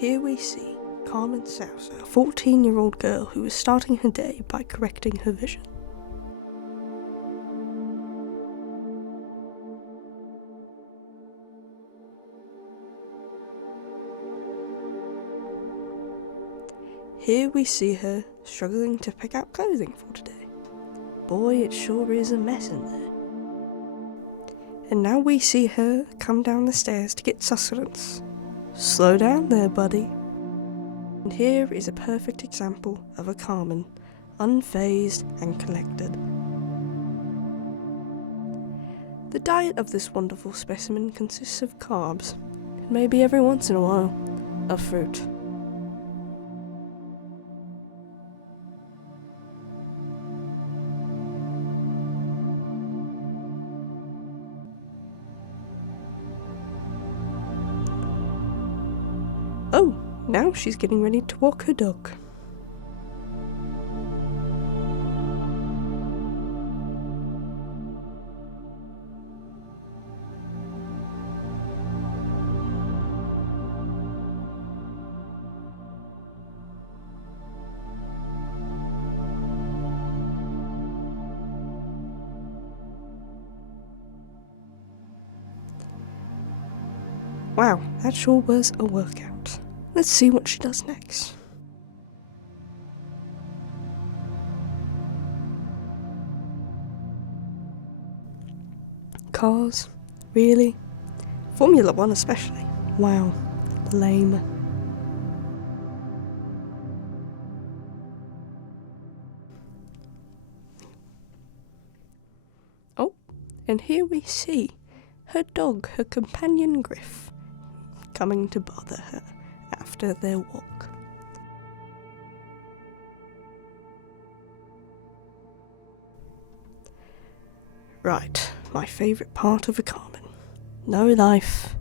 Here we see Carmen, a 14-year-old girl who is starting her day by correcting her vision. Here we see her struggling to pick out clothing for today. Boy, it sure is a mess in there. And now we see her come down the stairs to get sustenance. Slow down there, buddy. And here is a perfect example of a Carmen, unfazed and collected. The diet of this wonderful specimen consists of carbs, and maybe every once in a while, a fruit. Oh, now she's getting ready to walk her dog. Wow, that sure was a workout. Let's see what she does next. Cars? Really? Formula 1 especially. Wow, lame. Oh, and here we see her dog, her companion Griff, coming to bother her after their walk. Right, my favourite part of a Carmen. No life,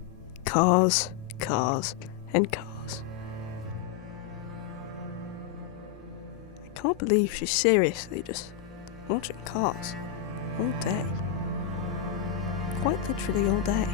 cars, cars, and cars. I can't believe she's seriously just watching cars all day. Quite literally all day.